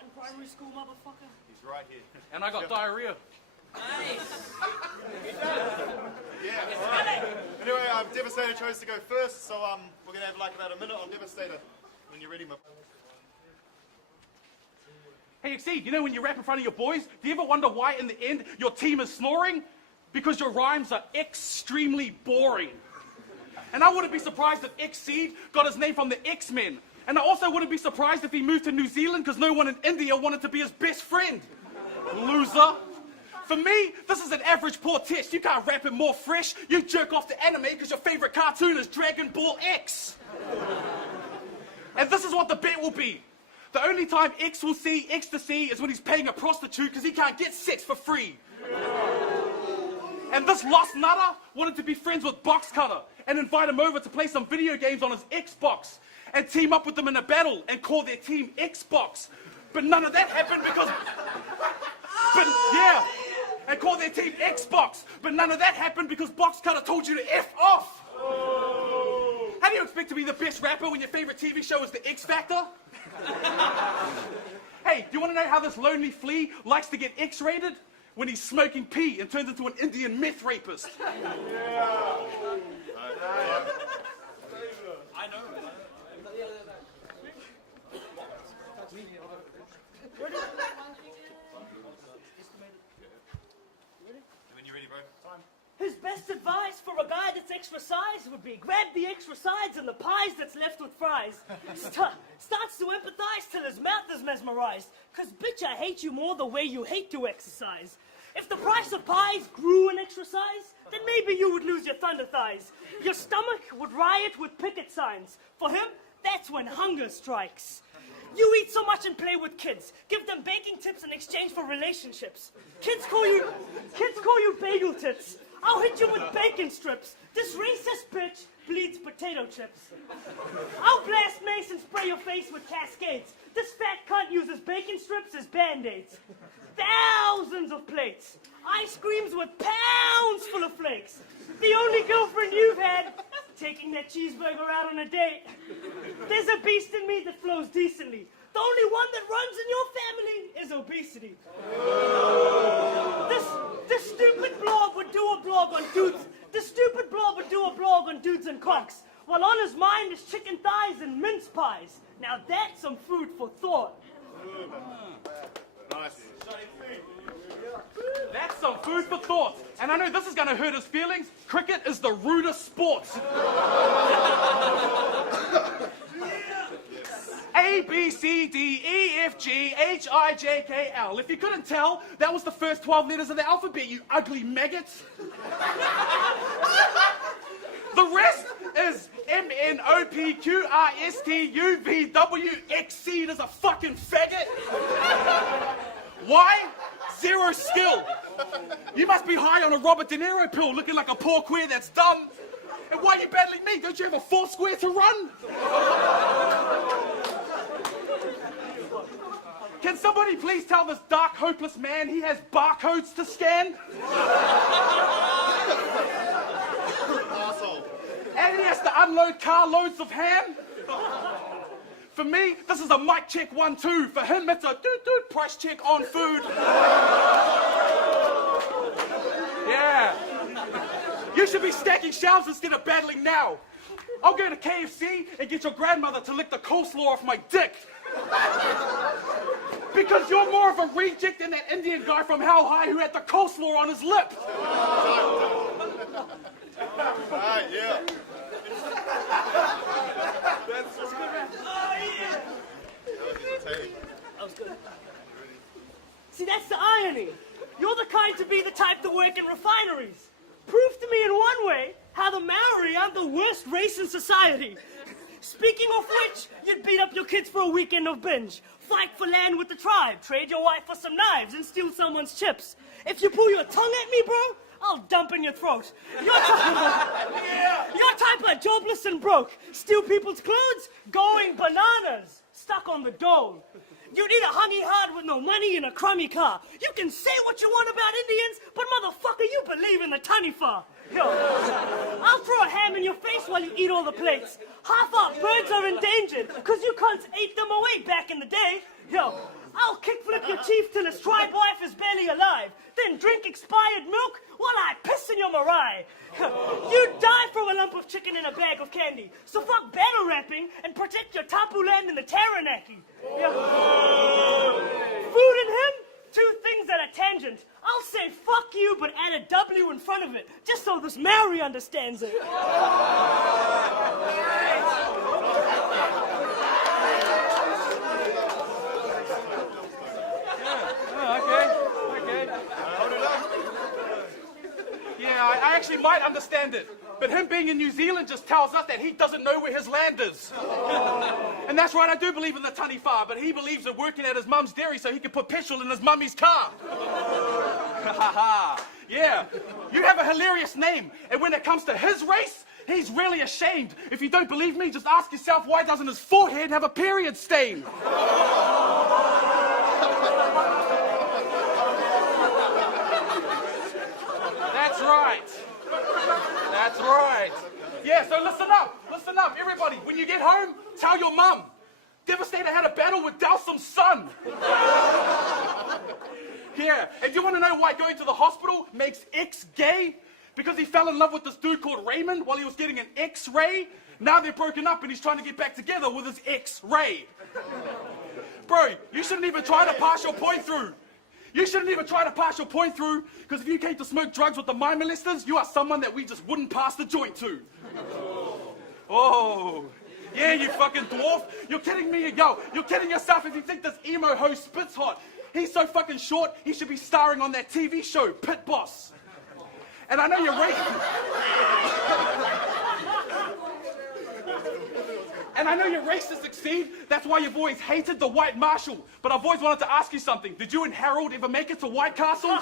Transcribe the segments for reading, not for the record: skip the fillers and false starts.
in primary school, motherfucker? He's right here. And I got diarrhea. Nice. Anyway, Devastator chose to go first, so we're gonna have like about a minute on Devastator. When you're ready, Hey, XCEED, you know when you rap in front of your boys, do you ever wonder why in the end your team is snoring? Because your rhymes are extremely boring. And I wouldn't be surprised if XCEED got his name from the X-Men. And I also wouldn't be surprised if he moved to New Zealand because no one in India wanted to be his best friend. Loser. For me, this is an average poor test. You can't rap it more fresh. You jerk off to anime because your favorite cartoon is Dragon Ball X. And this is what the bet will be. The only time X will see ecstasy is when he's paying a prostitute because he can't get sex for free. And this lost nutter wanted to be friends with Box Cutter and invite him over to play some video games on his Xbox and team up with them in a battle and call their team Xbox. But none of that happened because... and call their team Xbox. But none of that happened because Box Cutter told you to F off. How do you expect to be the best rapper when your favorite TV show is The X Factor? Hey, do you want to know how this lonely flea likes to get X-rated? When he's smoking pee and turns into an Indian meth rapist. I know. When you're ready, bro. Time. His best advice for a guy that's extra size would be grab the extra sides and the pies that's left with fries. Starts to empathize till his mouth is mesmerized. Cause bitch, I hate you more the way you hate to exercise. If the price of pies grew an extra size, then maybe you would lose your thunder thighs. Your stomach would riot with picket signs. For him, that's when hunger strikes. You eat so much and play with kids. Give them baking tips in exchange for relationships. Kids call you bagel tits. I'll hit you with bacon strips. This racist bitch bleeds potato chips. I'll blast mace and spray your face with cascades. This fat cunt uses bacon strips as band-aids. Thousands of plates. Ice creams with pounds full of flakes. The only girlfriend you've had, taking that cheeseburger out on a date. There's a beast in me that flows decently. The only one that runs in your family is obesity. This stupid blog would do a blog on dudes. This stupid blog would do a blog on dudes and cocks. While on his mind is chicken thighs and mince pies. Now that's some food for thought. Nice. That's some food for thought. And I know this is going to hurt his feelings. Cricket is the rudest sport. A, B, C, D, E, F, G, H, I, J, K, L. If you couldn't tell, that was the first 12 letters of the alphabet, you ugly maggots. The rest is M, N, O, P, Q, R, S, T, U, V, W, XCEED is a fucking faggot. Why? Zero skill. You must be high on a Robert De Niro pill, looking like a poor queer that's dumb. And why are you battling me? Don't you have a 4 square to run? Can somebody please tell this dark, hopeless man he has barcodes to scan? Asshole. And he has to unload carloads of ham? For me, this is a mic check 1, 2. For him, it's a doot price check on food. Yeah. You should be stacking shelves instead of battling now. I'll go to KFC and get your grandmother to lick the coleslaw off my dick. Because you're more of a reject than that Indian guy from How High who had the coleslaw on his lip. Alright, yeah. That's good, man. Oh, yeah. That was good. See, that's the irony. You're the kind to be the type to work in refineries. Prove to me in one way how the Maori aren't the worst race in society. Speaking of which, you'd beat up your kids for a weekend of binge. Fight for land with the tribe, trade your wife for some knives, and steal someone's chips. If you pull your tongue at me, bro, I'll dump in your throat. Your type are jobless and broke. Steal people's clothes, going bananas. Stuck on the dole. You need a honey hard with no money in a crummy car. You can say what you want about Indians, but motherfucker, you believe in the Taniwha. Yo, I'll throw a ham in your face while you eat all the plates. Half our birds are endangered, because you cunts ate them away back in the day. Yo, I'll chief till his tribe wife is barely alive. Then drink expired milk while I piss in your marae. You die from a lump of chicken in a bag of candy. So fuck battle rapping and protect your tapu land in the Taranaki. Yeah. Food and him? Two things that are tangent. I'll say fuck you, but add a W in front of it, just so this Maori understands it. Okay. Yeah, I actually might understand it. But him being in New Zealand just tells us that he doesn't know where his land is. And that's right, I do believe in the taniwha, but he believes in working at his mum's dairy so he can put petrol in his mummy's car. Yeah, you have a hilarious name. And when it comes to his race, he's really ashamed. If you don't believe me, just ask yourself, why doesn't his forehead have a period stain? That's right. That's right. Yeah, so listen up, everybody. When you get home, tell your mum. Devastator had a battle with Dowsum's son. Yeah, and do you want to know why going to the hospital makes X gay? Because he fell in love with this dude called Raymond while he was getting an X-ray. Now they're broken up and he's trying to get back together with his X-ray. Bro, you shouldn't even try to pass your point through. Because if you came to smoke drugs with the mind molesters, you are someone that we just wouldn't pass the joint to. Oh, yeah, you fucking dwarf. You're kidding me, yo. You're kidding yourself if you think this emo host spits hot. He's so fucking short, he should be starring on that TV show, Pit Boss. And I know you're racist, XCEED. That's why you've always hated the white marshal. But I've always wanted to ask you something. Did you and Harold ever make it to White Castle?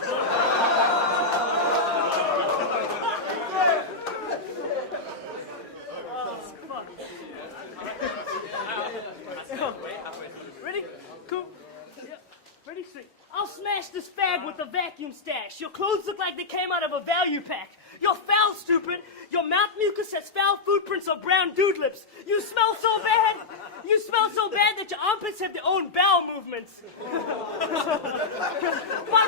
Ready? Cool. Yeah. Ready? Sweet. I'll smash this fag with a vacuum stash. Your clothes look like they came out of a value pack. You're foul, stupid. Your mouth mucus has foul footprints of brown dude lips. You smell so bad that your armpits have their own bowel movements. My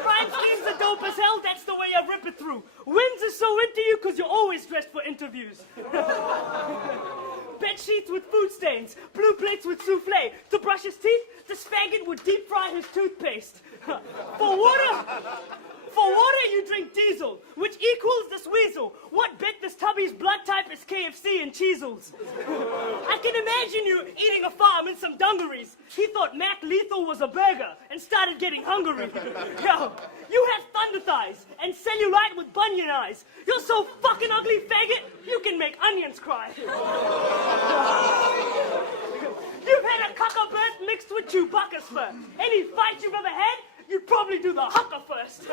rhyme schemes are dope as hell, that's the way I rip it through. Winds are so into you because you're always dressed for interviews. Bed sheets with food stains, blue plates with souffle. To brush his teeth, this faggot would deep fry his toothpaste. For water, you drink diesel, which equals this weasel. What bet this tubby's blood type is KFC and Cheezels? I can imagine you eating a farm in some dungarees. He thought Mac Lethal was a burger and started getting hungry. Yo, you have thunder thighs and cellulite with bunion eyes. You're so fucking ugly, faggot, you can make onions cry. You've had a cucka-bird mixed with Chewbacca's fur. Any fight you've ever had, you'd probably do the hucker first.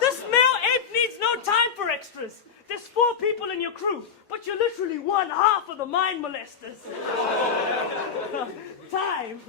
This male ape needs no time for extras. There's 4 people in your crew, but you're literally 1/2 of the mind molesters. Time.